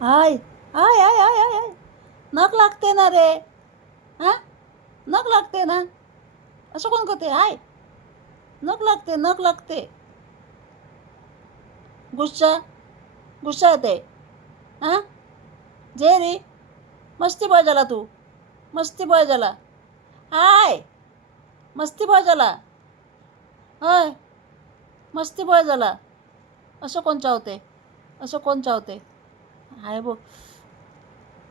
हाय हाय हाय हाय हाय हाय नख लागते ना रे. हां नख लागते ना. असं कोण करते. हाय नख लागते नख लागते. गुस्सा गुस्सा येते. हां जे रे मस्ती बॉय झाला तू. मस्ती बॉय झाला. हाय मस्ती बॉय झाला. होय मस्ती बॉय झाला. असं कोण चावते. असं कोण चावते. हाय बघ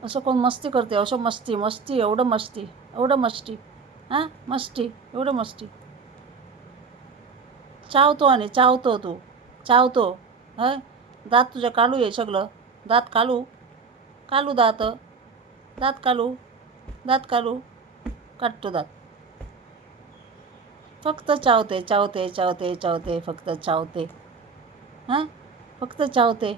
असं कोण मस्ती करते. असं मस्ती मस्ती एवढं मस्ती हां मस्ती एवढं मस्ती चावतो आणि चावतो तू चावतो. हय दात तुझ्या काढू ये सगळं. दात काढू काढू दात दात काढू दात काढू काढतो दात. फक्त चावते चावते चावते चावते फक्त चावते. हां फक्त चावते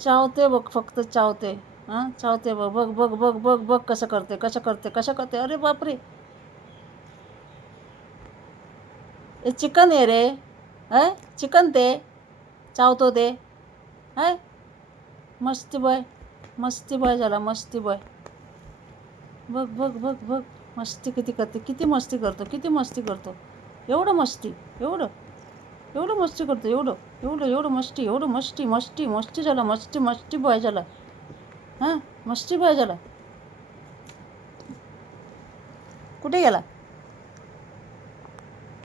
चावते बघ फक्त चावते. हां चावते बघ बघ बघ बघ बघ बघ कसं करते कसं करते कसं करते. अरे बापरे हे चिकन आहे रे. हय चिकन ते चावतो ते. हय मस्ती बॉय झाला. मस्ती बॉय बघ बघ बघ बघ मस्ती किती करते. किती मस्ती करतो किती मस्ती करतो. एवढं मस्ती एवढं एवढं मस्ती करतो. एवढं एवढं एवढं मस्ती एवढं मस्ती मस्ती मस्ती झाला. मस्ती मस्ती बॉय झाला. हां मस्ती बॉय झाला. कुठे गेला.